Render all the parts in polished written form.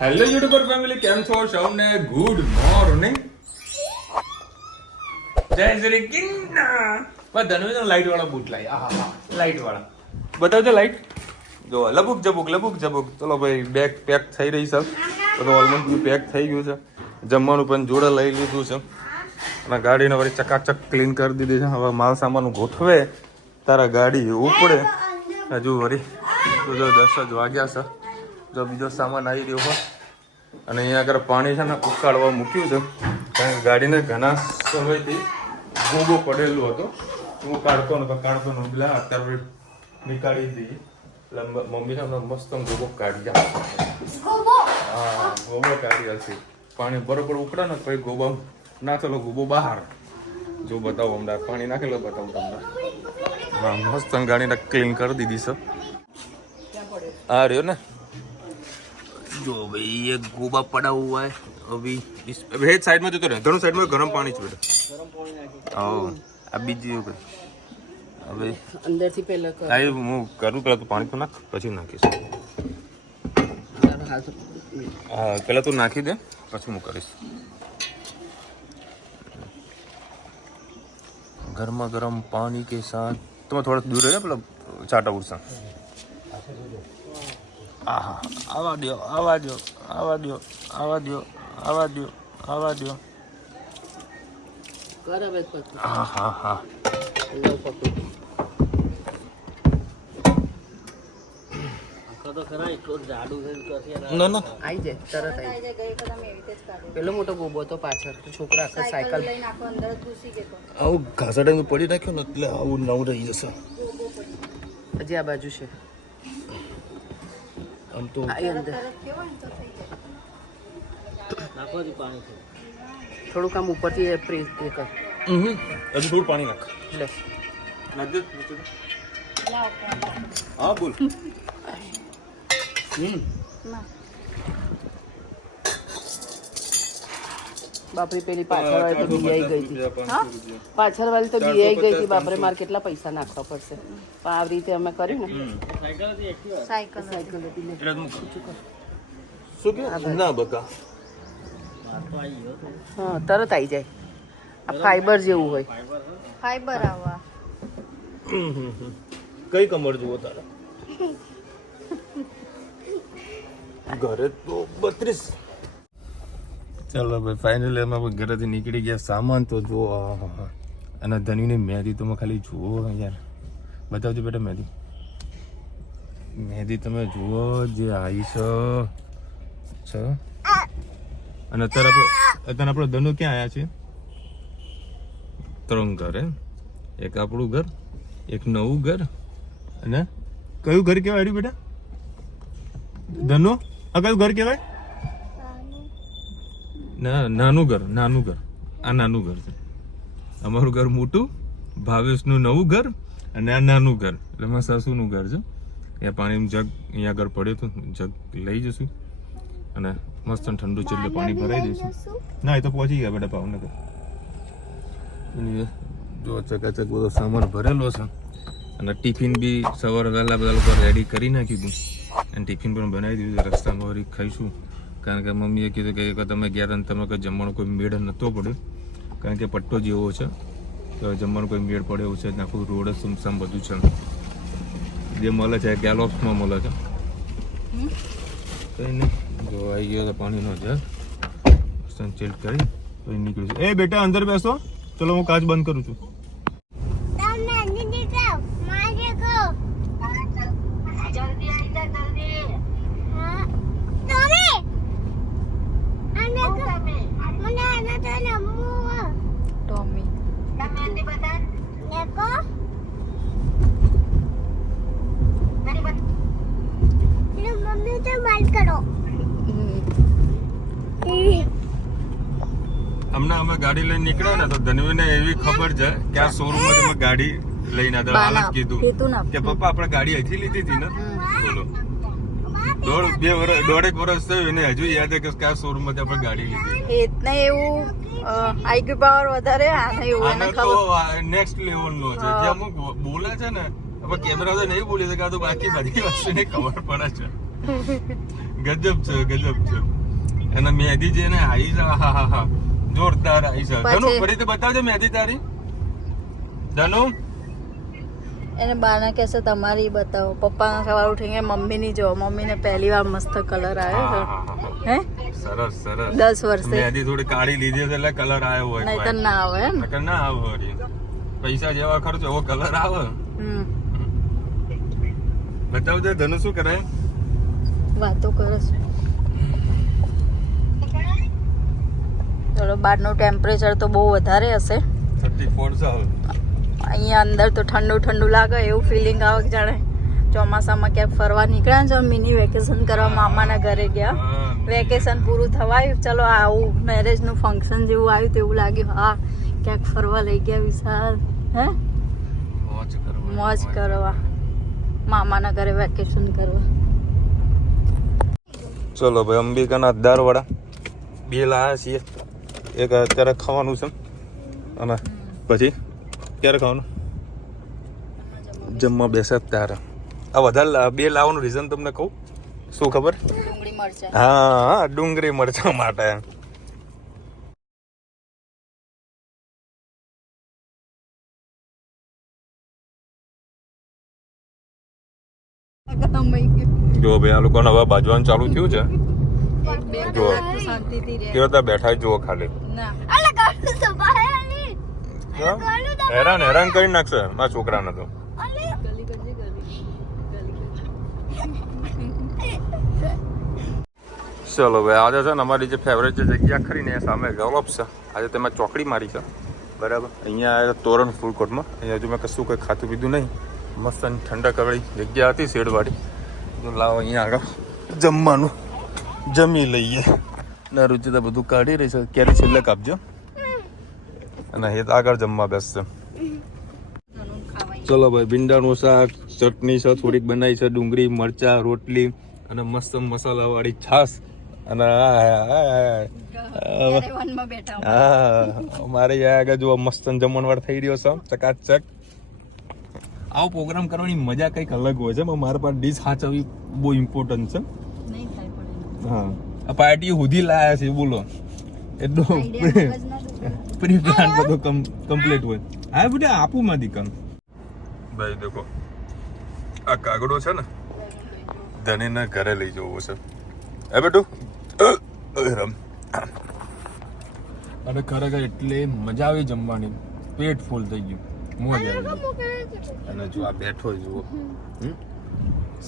Hello YouTuber family, કેમ છો? સૌને ગુડ મોર્નિંગ. જય શ્રી કિન્ના. બસ ધનુષ લાઈટ વાળા બૂટ લાવી. આહા, લાઈટ વાળા બતાવજો લાઈટ. જો લબુક જબુક. ચલો ભાઈ, બેગ પેક થઈ રહી છે. બધું ઓલમોસ્ટ પેક થઈ ગયું છે. જમવાનું પણ જોડે લઈ લીધું છે અને ગાડીને વળી ચકાચક ક્લીન કરી દીધી છે. હવે માલ સામાન ગોઠવે તારા ગાડી ઉપડે. હજુ વળી જો 10 જ વાગ્યા છે. જો બીજો સામાન આવી રહ્યો હોય અને અહીંયા આગળ પાણી છે ને ઉકાળવા મૂક્યું છે, કારણ કે ગાડીને ઘણા સમયથી ગોગો પડેલો હતો. હું કાઢતો પેલા અત્યારે નીકાળી દઈએ. એટલે મમ્મી સામે મસ્ત ગોગો કાઢી જાય. હા, ગોબો કાઢી હશે. પાણી બરોબર ઉકળે ને પછી ગોબા નાખેલો ગોબો બહાર. જો બતાવો અમદાવાદ પાણી નાખેલો બતાવું તમને. હા, મસ્ત ગાડીને ક્લીન કરી દીધી છે. આ રહ્યો ને, जो भाई ये गोबा पड़ा हुआ है अभी इस हेड साइड में तो दोनों साइड में गरम पानी છે બેટા. ઓ આ બીજી હવે અંદર થી પહેલા કર. આ હું કરું પેલા તો પાણી તો નાખ પછી નાખીશ. હા, પેલા તો નાખી દે પછી હું કરીશ. ગરમા ગરમ પાણી કે સાથ તમે થોડા દૂર રહે પેલા ચાટા ઉડસા. આહા, આવા દો. હા. ના આઈ જાય તરત આઈ જાય. પેલો મોટો ગોબો તો પાછળ છોકરા આખા સાયકલ આવું ઘાસડા પડી રાખ્યો ને એટલે આવું નવું રહી જશે. હજી આ બાજુ છે. આમ તો થોડુંક આમ ઉપરથી પ્રેસ એ કર. હજુ થોડું પાણી નાખ. લે નાખ. હા બોલ. બાપરે, પેલી પાછળ વાળી તો બીઆઈ ગઈ હતી. પાછળ વાળી તો બીઆઈ ગઈ હતી. બાપરે, મારે કેટલા પૈસા નાખવા પડશે. પણ આવી રીતે અમે કર્યું ને. સાયકલ ના બકા. હા, તરત આવી જાય. આ ફાઈબર જેવું હોય. ફાઈબર આવા. કઈ કમર જુઓ તારા? ઘરે તો 32. ચાલો ભાઈ, ફાઇનલી અમે ઘરેથી નીકળી ગયા. સામાન તો જુઓ. અને ધનીની મહેંદી તો ખાલી જુઓ યાર. બતાવજો બેટા મહેંદી તમે જુઓ જે આવી છે. અને અત્યારે આપણો ધનુ ક્યાં આવ્યા છે? 3 ઘર. એક આપણું ઘર, એક નવું ઘર અને કયું ઘર કહેવાય બેટા ધનુ? આ કયું ઘર કહેવાય? નાનું ઘર. આ નાનું ઘર છે. અમારું ઘર મોટું, ભાવેશનું નવું ઘર અને આ નાનું ઘર એટલે મારા સાસુનું ઘર છે. ત્યાં પાણીનું જગ અહીંયા આગળ પડ્યું હતું, જગ લઈ જશું અને મસ્ત ઠંડુ છે એટલે પાણી ભરાઈ દઈશું. ના, એ તો પહોંચી ગયા બેટા ભાવનગર. જો ચકાચક બધો સામાન ભરેલો છે અને ટિફિન બી સવારે વહેલા બધા લોકો રેડી કરી નાખ્યું હતું અને ટિફિન પણ બનાવી દીધું. રસ્તામાં વળી ખાઈશું, કારણ કે મમ્મીએ કીધું કે તમે ગયા હતા તમે કંઈ જમવાનો કોઈ મેળ નહોતો પડ્યો, કારણ કે પટ્ટો જેવો છે તો જમવાનો કોઈ મેળ પડે એવું છે. આખું રોડ સુમસામ બધું છે. જે મળે છે ગેલોપ્સમાં મળે છે. કંઈ નહીં, જો આવી ગયો તો પાણીનો જગ ચેક કરી તો નીકળ્યું છે. એ બેટા અંદર બેસો. ચલો હું કાચ બંધ કરું છું. હમણાં અમે ગાડી લઈને નીકળ્યા ને તો ધનવીને એવી ખબર છે કે આ શોરૂમમાં તમે ગાડી લઈને હાલ જ કીધું કે પપ્પા આપણે ગાડી અહીંથી લીધી હતી ને. બોલો, 1.5 વર્ષ થયું એને હજુ યાદ છે કે આ શોરૂમમાંથી આપણે ગાડી લીધી. એટલે એવું આઈક્યુ પાવર વધારે આને એવું એને ખબર. નેક્સ્ટ લેવલનો છે. જે અમુક બોલે છે ને, હવે કેમેરા તો નહીં બોલી શકે, આ તો બાકી બધી વસ્તુને ખબર પડે છે. ગજબ છે અને મહેંદી છે ને આવી છે હા જોરદાર આવી છે ધનુ ફરી તો બતાવજો મહેંદી તારી ધનુ એને બાના કહેશે તમારી બતાવો પપ્પાના સવાર ઉઠીને મમ્મીની જો મમ્મીને પહેલી વાર મસ્ત કલર આવ્યો છે હે સરસ 10 વર્ષે મહેંદી થોડી કાઢી લીધી એટલે કલર આવ્યો હોય નહીતર ના આવે એમ ના આવે પૈસા જેવા ખર્ચો એવો કલર આવે બતાવજો ધનુ શું કરે વાતો કરે છે ચલો બહારનું ટેમ્પરેચર તો બહુ વધારે હશે 34 છે અહીંયા અંદર તો ઠંડુ લાગે એવું ફિલિંગ આવે કે જાણે ચોમાસામાં ક્યાંક ફરવા નીકળ્યા છે મિની વેકેશન કરવા મામાના ઘરે ગયા વેકેશન પૂરું થવાયું ચલો આવું મેરેજનું ફંક્શન જેવું આવ્યું તેવું લાગ્યું હા ક્યાંક ફરવા લઈ ગયા વિશાલ હે મોજ કરવા મામાના ઘરે વેકેશન કરવા ચલો ભાઈ અંબિકાના દારવાડા 2 લાયા છીએ એક અત્યારે ખાવાનું છે અને પછી ક્યારે ખાવાનું જમવા બેસે ત્યારે આ વધારે 2 લાવવાનું રીઝન તમને કહું શું ખબર ડુંગળી મરચાં હા ડુંગળી મરચાં માટે જો ભાઈ આ લોકોને હવે બાજવાનું ચાલુ થયું છે જો કેવા બેઠા જુઓ ખાલી હેરાન કરી નાખશે મારા છોકરાને તો ચલો ભાઈ આજે છે ને અમારી જે ફેવરેટ જે જગ્યા ખરી ને એ સામે ગોલપ છે આજે તમે ચોકડી મારી છે બરાબર અહીંયા આવ્યા તોરણ ફૂડ કોર્ટમાં અહીંયા હજુ મેં કશું કંઈ ખાતું પીધું નહીં મસ્ત ઠંડક વાળી જગ્યા હતી શેડવાળી તો લાવો અહીંયા આગળ જમવાનું જમી લઈએ ના રુચિતા બધું કાઢી રહી છે ક્યારે છેલ્લે કાપજો અને એ આગળ જમવા બેસશે ચલો ભાઈ ભીંડાનું શાક ચટણી છે થોડીક બનાવી છે ડુંગળી મરચા રોટલી અને મસ્ત મસાલાવાળી છાશ અને મારે આગળ જો મસ્ત જમણવાર થઈ રહ્યો છે ચકાચક આવો પ્રોગ્રામ કરવાની મજા કંઈક અલગ હોય છે મારા પાસે ડીશ સાચવવી બહુ ઇમ્પોર્ટન્ટ છે હા આ પાર્ટી સુધી લાયા છે બોલો એટલું પ્રી પ્લાન બધું કમ્પ્લીટ હોય હા બેટા આપું માં દીકન ભાઈ દેખો આ કાગડો છે ને ધનીના ઘરે લઈ જવો છે હે બેટું રમ અને ખરેખર એટલે મજા આવી જમવાની પેટ ફૂલ થઈ ગયું મોજ આવી અને જો આ બેઠો જુઓ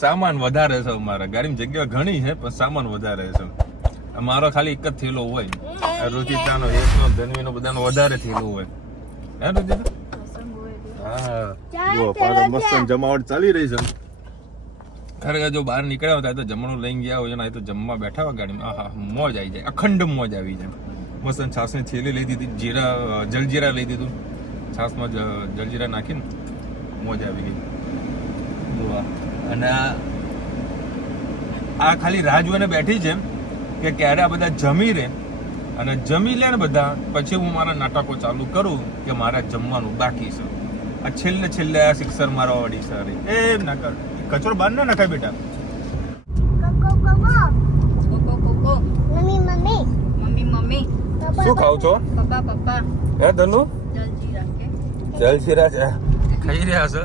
સામાન વધારે છે મારા ગાડીમાં જગ્યા ઘણી છે પણ સામાન વધારે છે મારો ખાલી એક જ થેલો હોય રુચિતાનો એકનો ધનવીનો બધાનો વધારે થેલો હોય હે રુચિતા હા જો પાછળ મસ્ત જમાવટ ચાલી રહી છે ખરેખર જો બહાર નીકળ્યા હોય તો જમવાનું લઈને ગયા હોય ને તો જમવા બેઠા હોય ગાડીમાં આહા મોજ આવી જાય અખંડ મોજ આવી જાય મસ્ત છાસની થેલી લઈ દીધી જલજીરા લઈ દીધું છાસમાં જલજીરા નાખીને મોજ આવી ગઈ અને આ ખાલી રાહ જોઈને બેઠી છે કે ક્યારે આ બધા જમી રહે અને જમી લે ને બધા પછી હું મારા નાટકો ચાલુ કરું કે મારા જમવાનું બાકી છે આ છેલ્લે આ સિક્સર મારવા વાળી સારી એમ ના કર કચરો બહાર ના નખાય બેટા મમ્મી શું ખાવ છો પપ્પા હે ધનુ જલજીરા છે ખાઈ રહ્યા છે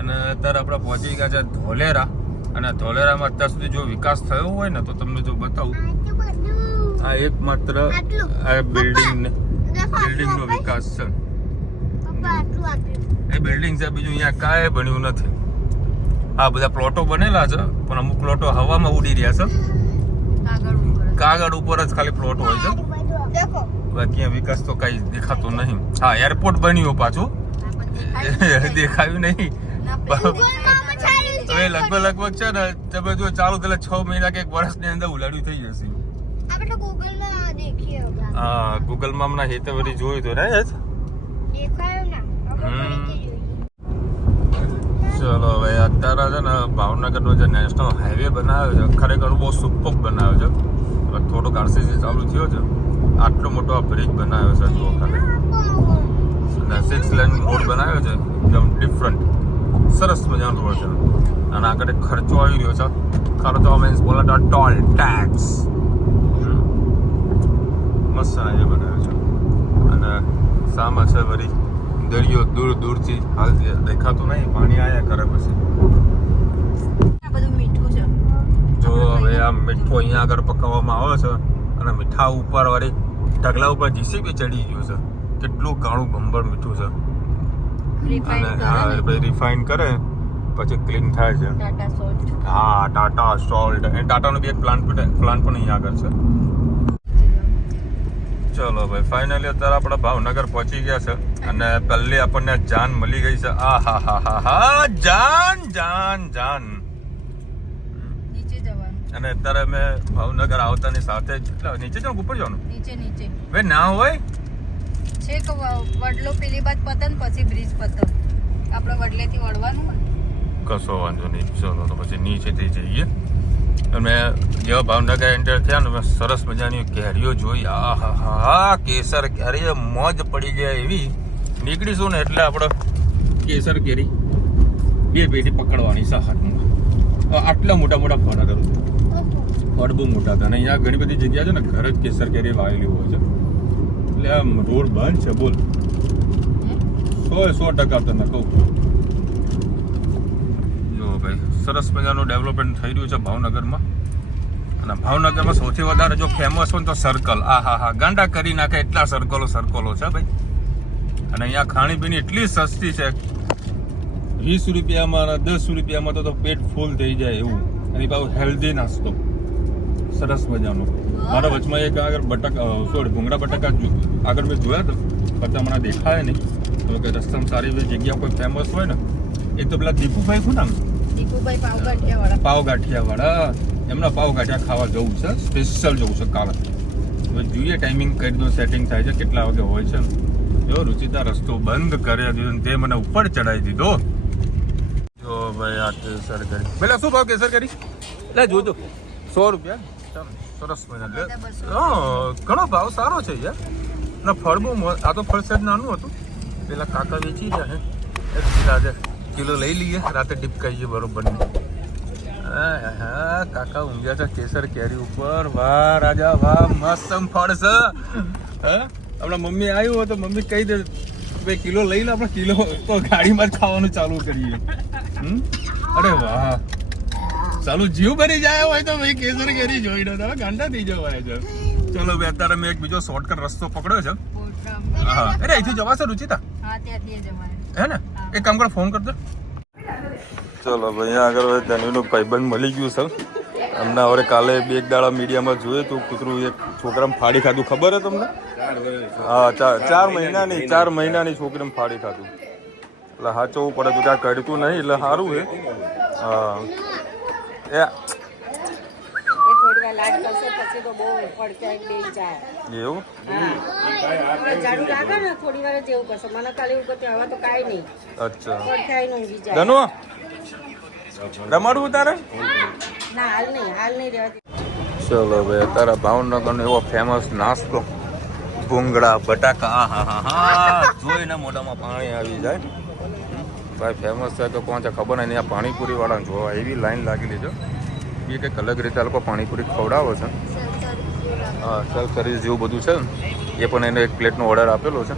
અને અત્યારે આપણે પહોંચી ગયા છે ધોલેરા અને ધોલેરામાં અત્યાર સુધી જો વિકાસ થયો હોય ને તો તમને જો બતાવું આ એકમાત્ર આ બિલ્ડિંગનો વિકાસ છે એ બિલ્ડિંગ છે બીજું અહીંયા કાંઈ બન્યું નથી આ બધા પ્લોટો બનેલા છે પણ અમુક પ્લોટો હવામાં ઉડી રહ્યા છે કાગળ ઉપર જ ખાલી પ્લોટ હોય છે બાકી વિકાસ તો કઈ દેખાતો નહીં હા એરપોર્ટ બન્યો પાછું દેખાયું નહીં હવે લગભગ છે ને તમે જો ચાલુ થયેલા 6 મહિના કે 1 વર્ષની અંદર ઉલાડ્યું થઈ જશે હા ગૂગલમાં હમણાં હેતવરી જોયું તો ને ચલો હવે અત્યારે છે ને ભાવનગરનો જે નેશનલ હાઈવે બનાવ્યો છે ખરેખર બહુ સુપર બનાવ્યો છે થોડોક આરસીસી ચાલુ થયો છે આટલો મોટો આ બ્રિજ બનાવ્યો છે જુઓ ખાલી 6 લેન રોડ બનાવ્યો છે એકદમ ડિફરન્ટ સરસ મજાનો રોડ છે અને આગળ ખર્ચો આવી રહ્યો છે ખર્ચો મીન્સ બોલે તો ટોલ ટેક્સ. મસ્ત છે બનાવ્યું છે. અને સામે છે વળી દરિયો દૂર દૂરથી હાલ દેખાતું નહીં, પાણી આયા કરે પછી. બધું મીઠું છે. જો હવે આ મીઠું અહીંયા આગળ પકાવવામાં આવે છે અને મીઠા ઉપર વળી ઢગલા ઉપર જીસીબી ચડી ગયું છે. કેટલું કાળું ભંભર મીઠું છે. અને હા પછી રિફાઇન કરે પછી ક્લીન થાય છે. ટાટા સોલ્ટ. હા ટાટા સોલ્ટ. એ ટાટાનો બી એક પ્લાન્ટ પણ અહીંયા આગળ છે. ચલો ભાઈ ફાઇનલી અત્યારે આપણે ભાવનગર પહોંચી ગયા છે અને પહેલી આપણને જાન મળી ગઈ છે. આ હા હા હા હા જાન જાન જાન. નીચે જવાનું. અને અત્યારે અમે ભાવનગર આવતાની સાથે જ નીચે જવાનું ઉપર જવાનું નીચે ભાઈ ના હોય છે કે વડલો પેલી બાદ પતન પછી બ્રિજ પતન આપણે વડલેથી વળવાનું. કશો વાંધો નહીં. ચલો તો પછી નીચેથી જઈએ. અને જેવા ભાવનગર એન્ટર થયા ને સરસ મજાની કેરીઓ જોઈ. આ હા હા કેસર કેરી મોજ પડી જાય એવી. નીકળીશું ને એટલે આપણે કેસર કેરી 2 પેટી પકડવાની છે હાથમાં. આટલા મોટા મોટા ફળ કરું ફળ બહુ મોટા હતા. અને અહીંયા ઘણી બધી જગ્યા છે ને ઘર જ કેસર કેરી વાવેલી હોય છે. એટલે આમ રોડ બંધ છે બોલ. 100% તને કહું. સરસ મજાનું ડેવલપમેન્ટ થઈ રહ્યું છે ભાવનગરમાં. અને ભાવનગરમાં સૌથી વધારે જો ફેમસ હોય તો સર્કલ. આ હા હા ગાંડા કરી નાખે એટલા સર્કલો છે ભાઈ. અને અહીંયા ખાણીપીણી એટલી સસ્તી છે. 20 રૂપિયામાં 10 રૂપિયામાં તો પેટ ફૂલ થઈ જાય એવું. અને પાછું હેલ્ધી નાસ્તો સરસ મજાનો. મારા વચમાં એક આગળ ભૂંગળા બટાકા આગળ મેં જોયા હતા પણ તમને દેખાય નહીં. તો કે રસ્તામાં સારી એવી જગ્યા કોઈ ફેમસ હોય ને એક તો પેલા દીપુભાઈ શું નામ પાવ ગાંઠિયાવાળા. એમના પાવ ગાંઠિયા ખાવા જવું છે. સ્પેશિયલ જવું છે કાલે. હવે જોઈએ ટાઈમિંગ કઈ રીતનું સેટિંગ થાય છે કેટલા વાગે હોય છે. જો રુચિતા રસ્તો બંધ કરી દીધો તે મને ઉપર ચડાવી દીધો. જો ભાઈ આ કેસર કરી પેલા શું ભાવ કેસર કરી એટલે જોજો 100 રૂપિયા. ચાલો સરસ મજા. ઘણો ભાવ સારો છે યાર. ના ફળ બહુ આ તો ફળ સાઈડ નાનું હતું. પેલા કાકા વેચી રહ્યા હે. એક કિલો લઈ લઈએ રાતે ટીપકાઈએ બરોબર. હા કાકા ઊંઘ્યા છે કેસર કેરી ઉપર. વાહ રાજા વાહ મસ્ત ફળ છે. આપણા મમ્મી આવ્યું હોય તો મમ્મી કહી દે ભાઈ કિલો લઈ લે. આપણે કિલો તો ગાડીમાં જ ખાવાનું ચાલુ કરીએ. અરે વાહ ચાલુ જીવ ભરી જાય હોય તો ભાઈ કેસર કેરી જોઈને તો ગાંડા થઈ જવાય છે. ચલો ભાઈ અત્યારે મેં એક બીજો શોર્ટકટ રસ્તો પકડ્યો છે. હા અરે અહીંથી જવાશે રુચિતા? હે ને એક કામ કરો ફોન કરજો. ચલો ભાઈ આગળ ધનુનું ભાઈબંધ મળી ગયું સર. હમણાં હવે કાલે 2 દાડા મીડિયામાં જોયું તું કૂતરું એક છોકરાને ફાડી ખાધું. ખબર હે તમને? હા 4 મહિનાની છોકરીને ફાડી ખાધું. એટલે હાચવું પડે તું ત્યાં કરતું નહીં એટલે સારું છે. હા એવું અચ્છા ધનુ રમાડવું તારે? ચલો ભાઈ અત્યારે ભાવનગરનો એવો ફેમસ નાસ્તો ભૂંગળા બટાકા. હા હા હા જોઈને મોઢામાં પાણી આવી જાય. ભાઈ ફેમસ છે તો કોણ છે ખબર નહીં. આ પાણીપુરી વાળા જોવા એવી લાઈન લાગેલી છે. એ કંઈક અલગ રીતે લોકો પાણીપુરી ખવડાવે છે. હા સેલ્ફ સર્વિસ જેવું બધું છે. એ પણ એને એક પ્લેટનો ઓર્ડર આપેલો છે.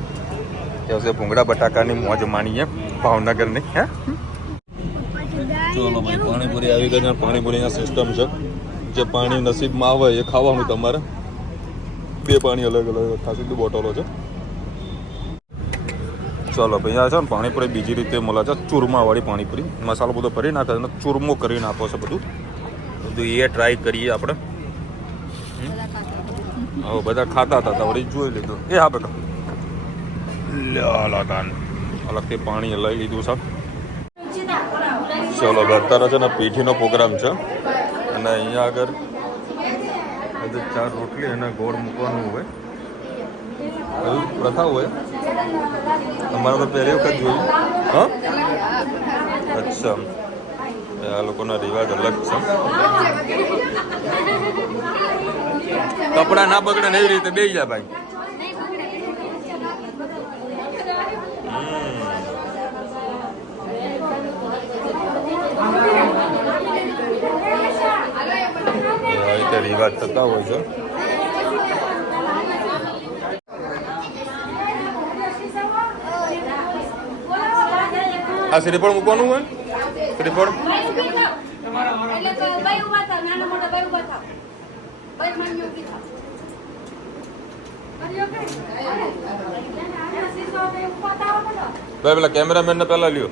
તે ભૂંગળા બટાકાની મોજ માણીએ ભાવનગરની. હે ચલો ભાઈ પાણીપુરી આવી ગઈ. પાણીપુરીના સિસ્ટમ છે. જે પાણી નસીબમાં આવે એ ખાવાનું તમારે. 2 પાણી અલગ અલગ ખાસી બધી બોટલો છે. ચલો ભાઈ આ છે ને પાણીપુરી બીજી રીતે મળે છે. ચૂરમાવાળી પાણીપુરી. મસાલો બધો ભરી નાખે અને ચૂરમો કરીને આપો છે બધું. એ ટ્રાય કરીએ આપણે. હવે બધા ખાતા હતા વળી જોઈ લીધું. એ હા બેટા અલગથી પાણી લઈ લીધું છે. ચલો અત્યારે છે ને પીઠીનો પ્રોગ્રામ છે. અને અહીંયા આગળ 4 રોટલી અને ગોળ મૂકવાનું હોય એવું પ્રથા હોય. અમારે તો પહેલી વખત જોયું. હા અચ્છા આ લોકોના રિવાજ અલગ છે. કપડા ના બગડે ને એવી રીતે બેસી જાય ભાઈ. ભેગા થતા હોય છે. આ શ્રીફળ મૂકવાનું હોય શ્રીફળ ભાઈ પેલા કેમેરામેન ને પેલા લ્યો.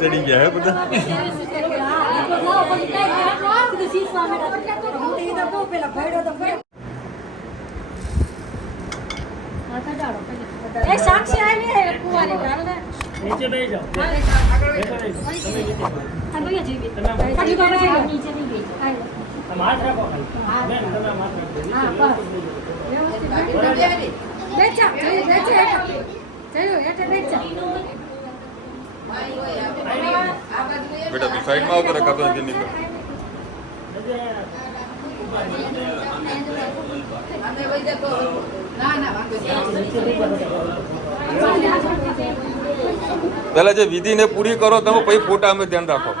ચડી ગયા હે બધા. સાક્ષી આવી કુંવારી નીચે બેસી જાઓ. બેટા તું સાઈડમાં આવતો રહે કાતો નથી નીકળ. પેલા જે વિધિ ને પૂરી કરો તમે પછી ફોટા અમે ધ્યાન રાખો.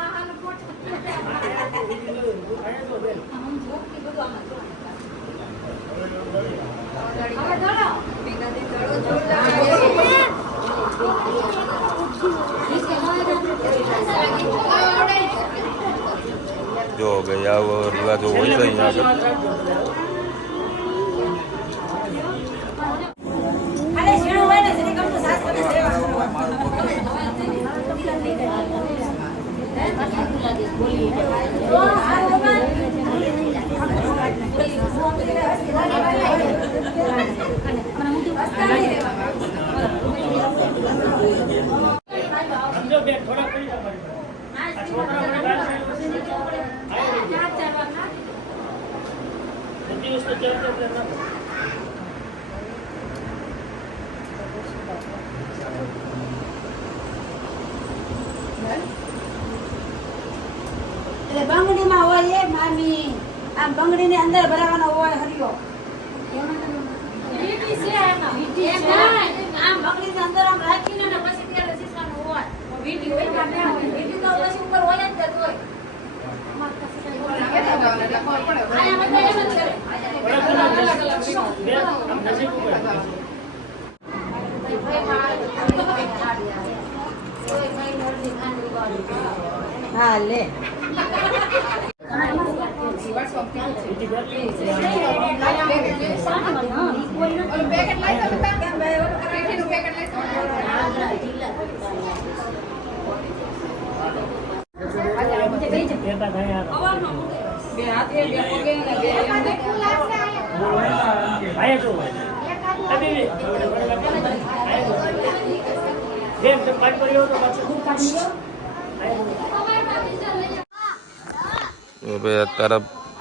જો ભાઈ આવો રિવાજો હોય છે અહીંયા બંગડીમાં હોય એ મામી આમ બંગડી ની અંદર ભરાવાનો હોય હરિયો આમ બંગડી ની અંદર આમ રાખીને ને પછી ત્યારે શીશાનું હોય વીટી હોય વીટી તો પછી ઉપર હોય જ જતો હોય હા લે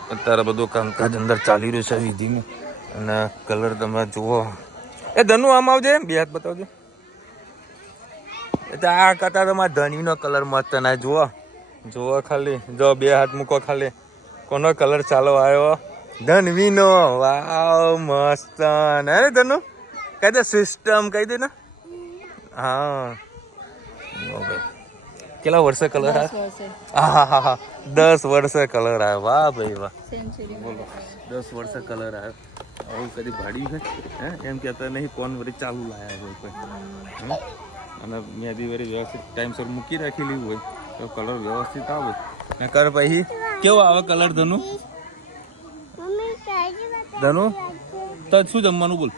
અત્યારે બધું કામકાજ અંદર ચાલી રહ્યું છે વિધિનું અને કલર તમે જુઓ. એ ધનુ આમ આવજે, બે હાથ બતાવજો. એટલે આ કરતા તમારા ધણીનો કલર મસ્ત ના જુઓ જુઓ ખાલી જો બે હાથ મૂકો ખાલી કોનો કલર ચાલો આવ્યો ધનવીનો. વાવ મસ્ત ને ધનુ કહી દે સિસ્ટમ કહી દે ને. હા કેટલા વર્ષે કલર આવ્યો? હા હા હા 10 વર્ષે કલર આવ્યો. વાહ ભાઈ વાહ, બોલો 10 વર્ષે કલર આવ્યો. આવું કદી ભાડ્યું છે હે? એમ કહેતા નહીં કોણ વળી ચાલુ લાયા હોય કોઈ. અને મેં બી વળી વ્યવસ્થિત ટાઈમસર મૂકી રાખેલી હોય તો કલર વ્યવસ્થિત આવે નકર પછી કેવો આવે કલર ધનુ? ધનુ તો શું જમવાનું બોલ?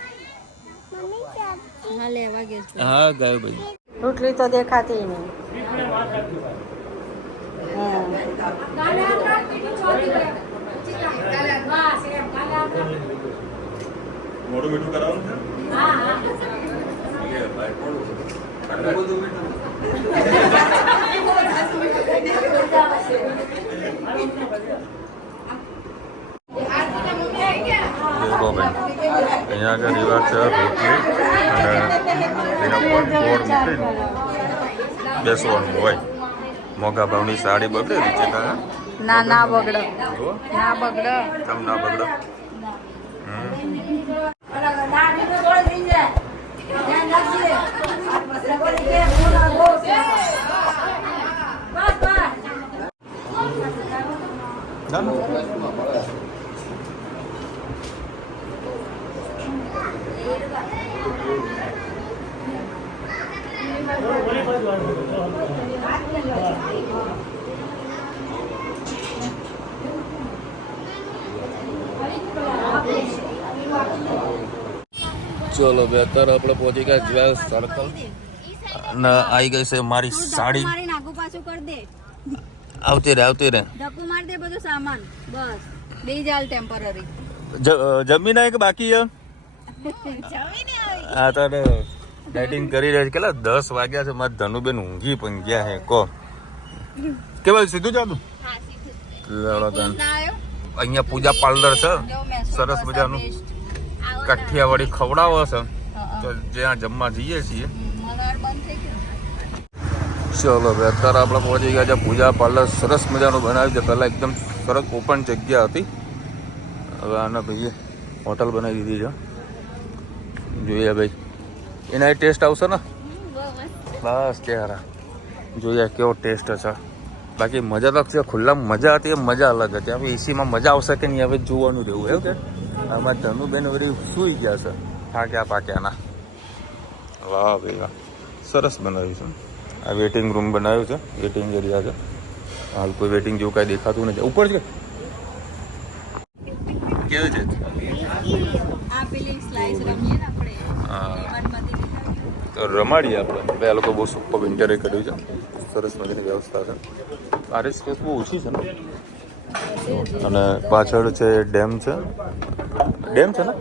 હા લેવા ગયો છું. હા ગયો ભાઈ. રોટલી તો દેખાતી નહીં. મોડું મીઠું કરાવવાનું છે? અહીંયા આગળ રીવા છે રોટલી અને એના પર ગોળ મૂકીને બેસવાનું હોય. મોંઘા ભાવની સાડી બગડે નીચે કાકા? ના ના બગડો, ના બગડો. કેમ ના બગડે? ચલો બે અત્યારે આપણે પહોંચી ગયા જ્વેલ સર્કલ અને આવી ગઈ છે મારી સાડી. નાખું પાછું કરી દે. આવતી રહે ધક્કુ માર દે બધો સામાન. બસ બે જાલ ટેમ્પરરી. જમીન આવે કે બાકી છે? હા તો ડાયટિંગ કરી રહ્યા છે. કેટલા 10 વાગ્યા છે. મારા ધનુબેન ઊંઘી પણ ગયા હે. કહો કે ભાઈ સીધું જાતું? અહીંયા પૂજા પાર્લર છે સરસ મજાનું. કાઠિયાવાડી ખવડાવો છે તો જ્યાં જમવા જઈએ છીએ. ચલો ભાઈ અત્યારે આપણે પહોંચી ગયા છે પૂજા પાર્લર. સરસ મજાનું બનાવ્યું છે. પહેલાં એકદમ સરસ ઓપન જગ્યા હતી. હવે આના ભાઈએ હોટલ બનાવી દીધી છે. જોઈએ ભાઈ એના ટેસ્ટ આવશે ને? બસ ત્યારે જોઈએ કેવો ટેસ્ટ છે. બાકી મજા તો છે. ખુલ્લામાં મજા હતી એ મજા અલગ હતી. હવે એસીમાં મજા આવશે કે નહીં હવે જોવાનું રહેવું એવું કે. આમાં ધનુબેન વળી સૂઈ ગયા છે પાક્યાના. વાહ ભાઈ વાહ સરસ બનાવ્યું છે. આ વેટિંગ રૂમ બનાવ્યું છે. વેટિંગ એરિયા છે. હાલ કોઈ વેટિંગ જેવું કાંઈ દેખાતું નથી. ઉપર છે કેવું છે? આ પેલી સ્લાઇસ રમીએ ને આપણે. હા તો રમાડીએ આપણે. બે લોકો બહુ સુપર ઇન્ટરે કર્યું છે. સરસ મજાની વ્યવસ્થા છે. આરે સ્પેસ બહુ ઓછી છે ને. અને પાછળ છે ડેમ છે. ડેમ છે ને?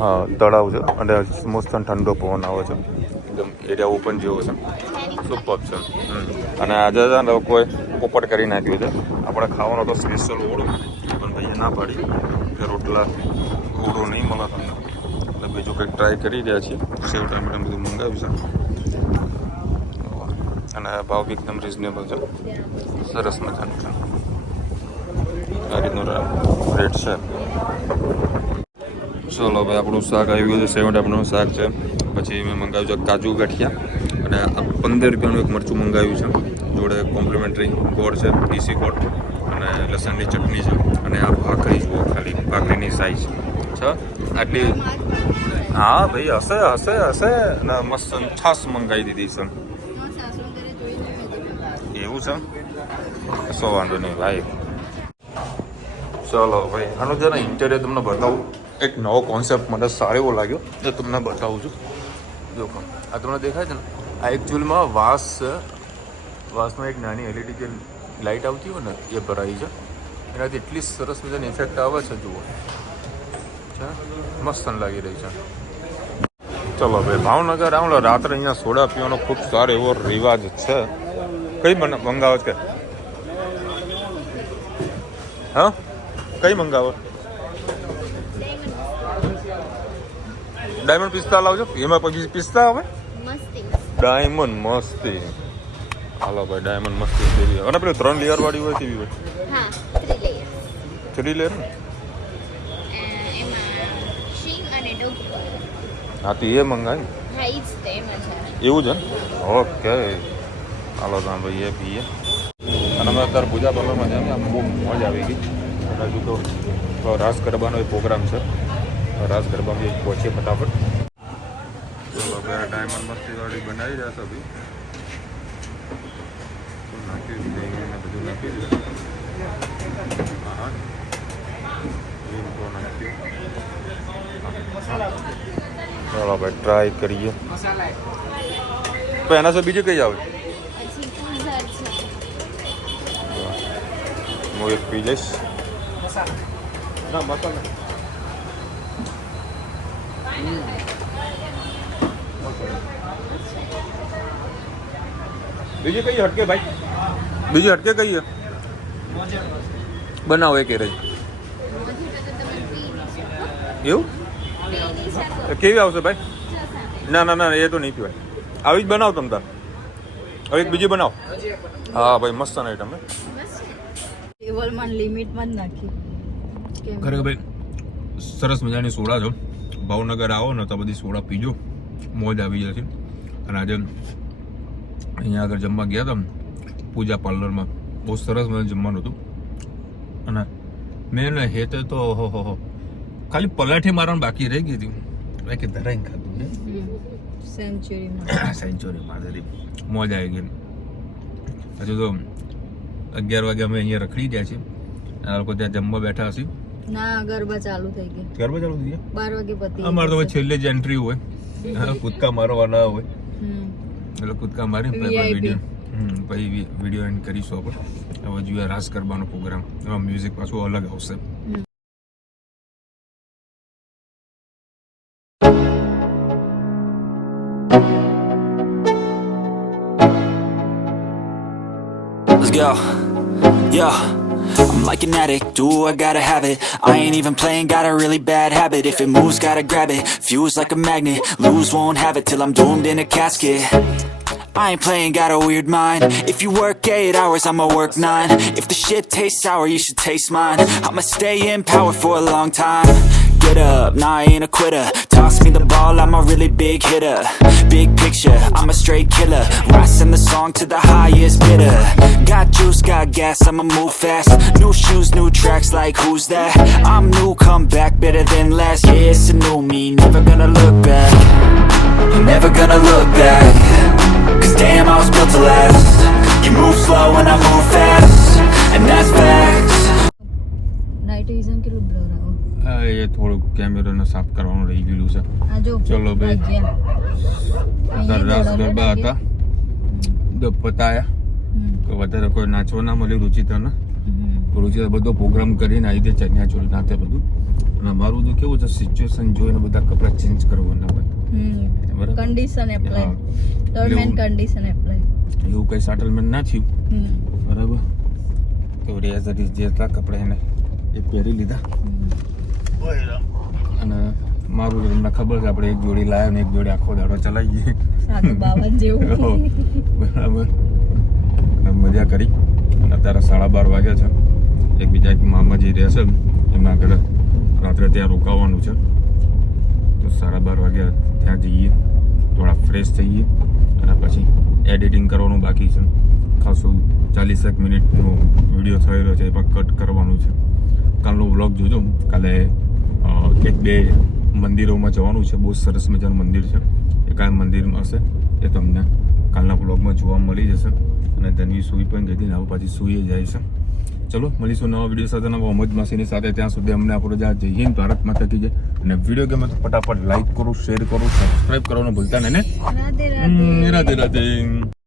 હા તળાવ છે અને મસ્ત ઠંડો પવન આવે છે. એકદમ એરિયા ઓપન જેવો છે. સુપર છે. અને આજે છે ને લોકોએ પોપટ કરી નાખ્યું છે. આપણે ખાવાનો તો સ્પેશિયલ ઓળું પણ ભાઈએ ના પાડી કે રોટલા ઓળું નહીં મળે તમને એટલે બીજું કંઈક ટ્રાય કરી રહ્યા છીએ. સેવ ટામેટા બધું મંગાવ્યું છે અને ભાવ બી એકદમ રિઝનેબલ છે. સરસ મજાનું છે. આ રીતનું રેટ છે. ચલો ભાઈ આપણું શાક આવી ગયું છે. સેવ ટામેટાનું શાક છે. પછી મેં મંગાવ્યું છે કાજુ ગાંઠિયા અને આ 15 રૂપિયાનું એક મરચું મંગાવ્યું છે. જોડે કોમ્પ્લિમેન્ટરી ગોળ છે દેશી ગોળ અને લસણની ચટણી છે અને આ ભાખરી જુઓ ખાલી ભાખરીની સાઈઝ છે આટલી. હા ભાઈ હશે અને મસ્ત છાશ મંગાવી દીધી છે. એવું છે? કશો વાંધો નહીં ભાઈ. ચલો ભાઈ આનો જરા ઇન્ટેરિયર તમને બતાવું. એક નવો કોન્સેપ્ટ મને સારો એવો લાગ્યો એ તમને બતાવું છું. જો આ તમને દેખાય છે ને આ એકચ્યુઅલમાં વાંસ છે. વાંસમાં એક નાની LED જે લાઇટ આવતી હોય ને એ ભરાઈ છે. એનાથી એટલી સરસ મજાની ઇફેક્ટ આવે છે જુઓ છે. મસ્ત લાગી રહી છે. ચલો ભાઈ ભાવનગર આવો રાત્રે અહીંયા સોડા પીવાનો ખૂબ સારો એવો રિવાજ છે. કઈ મંગાવો કે? હા કઈ મંગાવો? ડાયમંડ પિસ્તા લાવજો. એમાં પછી પિસ્તા આવે ડાયમંડ મસ્તી. હાલો ભાઈ ડાયમંડ મસ્તી જેવી અને પેલું 3 લેયર વાળી હોય તેવી હોય. હા 3 લેયર ને? હા તો એ મંગાય. એવું છે ને? ઓકે હાલો તો ભાઈ એ પીએ. અને અમે અત્યારે પૂજા પાર્લરમાં જઈએ. આમ બહુ મોજ આવી ગઈ. હજુ તો રાસ ગરબાનો એક પ્રોગ્રામ છે. રાસ ગરબામાં પહોંચીએ ફટાફટ. ચલો ભાઈ ડાયમંડ મસ્તી વાળી બનાવી રહ્યા છે ભાઈ. નાખ્યું બધું નાખ્યું. ચાલો ભાઈ ટ્રાય કરીએ. તો એના સિવાય બીજું કઈ આવે? હું એક પી લઈશ. બીજી કઈ હટકે ભાઈ? બીજી હટકે કઈ છે? બનાવો એક રહી. એવું કેવી આવશે ભાઈ? ના ના ના એ તો નહીં પીવાય. આવી જ બનાવો તમ તાર. હવે એક બીજી બનાવો. હા ભાઈ મસ્ત આઈટમ. લેવલમાં લિમિટમાં જ નાખી. ખરેખર ભાઈ સરસ મજાની સોડા છો. ભાવનગર આવો ને તો બધી સોડા પીજો, મોજ આવી જશે. અને આજે અહીંયા આગળ જમવા ગયા હતા પૂજા પાર્લરમાં, બહુ સરસ મને જમવાનું હતું. અને મેં ને હેતે તો હો ખાલી પલાઠી મારવાનું બાકી રહી ગઈ હતી. કે ધરાઈને ખાધું છે સેન્ચુરીમાં હતી. મોજ આવી ગઈ. હજુ તો 11 વાગે અમે અહીંયા રખડી ગયા છીએ. આ લોકો ત્યાં જમવા બેઠા હશે. ના ગરબા ચાલુ થઈ ગયા. ગરબા ચાલુ થઈ ગયા? 12 વાગે પતી. અમારે તો છેલ્લે જ એન્ટ્રી હોય, કૂદકા મારવાના હોય એટલે કૂદકા મારી પછી વિડીયો એન્ડ કરીશું આપણે. હવે જોઈએ રાસ ગરબાનો પ્રોગ્રામ. એમાં મ્યુઝિક પાછું અલગ આવશે. Let's go. Yeah. I'm like an addict, do I gotta have it. I ain't even playing, got a really bad habit. If it moves, gotta grab it. Fuse like a magnet, lose, won't have it till I'm doomed in a casket. I ain't playing, got a weird mind. If you work 8 hours, I'ma work 9. If the shit tastes sour, you should taste mine. I'ma stay in power for a long time. Get up, nah, I ain't a quitter. Toss me the ball, I'm a really big hitter. Big picture, I'm a straight killer. Rising the song to the highest bidder. Got juice, got gas, I'ma move fast. New shoes, new tracks, like who's that? I'm new, come back, better than last. Yeah, it's a new me, never gonna look back. Never gonna look back. Cause damn, I was built to last. You move slow and I move fast. And that's facts. Night vision કેટલું blur આવો. એ થોડુંક કેમેરાને સાફ કરવાનું રહી ગયેલું છે. આ જો ચલો ભાઈ રાસ ગરબા હતા પતાયા. તો વધારે કોઈ નાચવા ના મળ્યું રુચિતાને. રુચિતા બધો પ્રોગ્રામ કરીને આવી રીતે ચણિયા ચોળી નાખે બધું. અને મારું તો કેવું છે સિચ્યુએશન જોઈને બધા કપડાં ચેન્જ કરવાના હોય. Condition apply term and condition apply. એવું કઈ સેટલમેન્ટ ના થયું બરાબર. તો રેઝ જેટલા કપડા એને એ પહેરી લીધા. અને મારું તમને ખબર છે આપણે એક જોડી લાવ્યા ને એક જોડી આખો દાડો ચલાવીએ સાદું બાવન જેવું. બરાબર. અને મજા કરી. અને અત્યારે 12:30 વાગ્યા છે. એકબીજા એક મામાજી રહે છે એમના ઘરે રાત્રે ત્યાં રોકાવાનું છે. તો 12:30 વાગ્યા ત્યાં જઈએ, થોડા ફ્રેશ થઈએ અને પછી એડિટિંગ કરવાનું બાકી છે. ખાસું 40 મિનિટનો વિડીયો થયેલો છે, એ પણ કટ કરવાનું છે. કાલનો વ્લોગ જોજો. કાલે 1-2 મંદિરોમાં જવાનું છે. બહુ સરસ મજાનું મંદિર છે. એ કયા મંદિરમાં હશે એ તમને કાલના વ્લોગમાં જોવા મળી જશે. અને ધનવી સૂઈ પણ ગઈ હતી ને હવે પાછી સૂઈ જાય છે. ચલો મળીશું નવા વિડીયો સાથે, નવા મોજ મસ્તીની સાથે. ત્યાં સુધી અમને આપણો જય હિન્દ, ભારત માતા કી જય. અને વિડીયો ગમે તો ફટાફટ લાઈક કરો, શેર કરો, સબસ્ક્રાઈબ કરવાનું ભૂલતા નહીં ને. રાધે રાધે.